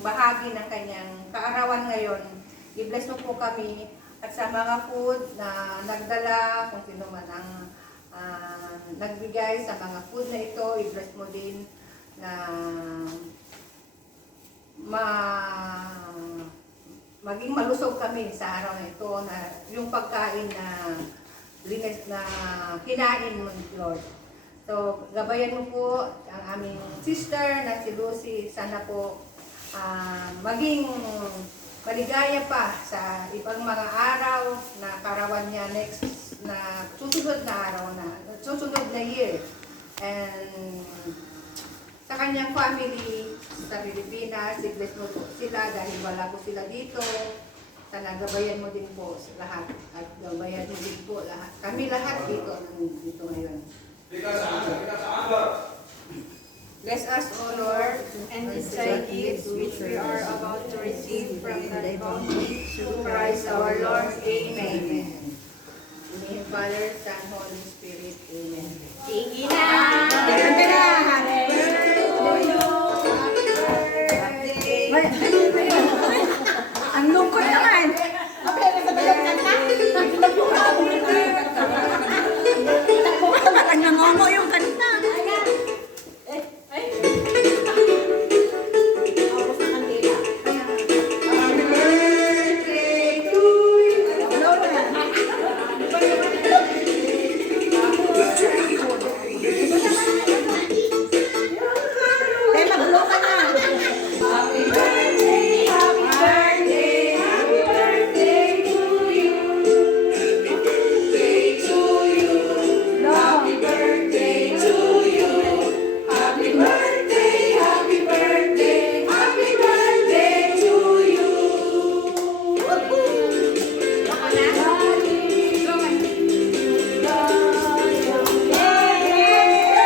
bahagi ng kanyang kaarawan ngayon. I-bless mo po kami at sa mga food na nagdala, kung sino man ang nagbigay sa mga food na ito, i-bless mo din na maging malusog kami sa araw na ito, na yung pagkain na linis na kinain mo, Lord. So, gabayan mo po ang aming sister na si Lucy. Sana po maging maligaya pa sa ibang mga araw na karawan niya next na susunod na araw na, susunod na year. And sa kanyang family sa Pilipinas, i-bless mo po sila dahil wala po sila dito. Sana gabayan mo din po lahat at gabayan mo din po lahat. Kami lahat dito ngayon. Bless us, O Lord, And decide gifts which we are about to receive from the bounty through Christ our Lord. Amen. In the name of Father, Son, Holy Spirit. Amen. Sige na! Sige na! Ang lungkot naman. Ang nangongo yung kanta. Maglo ka na.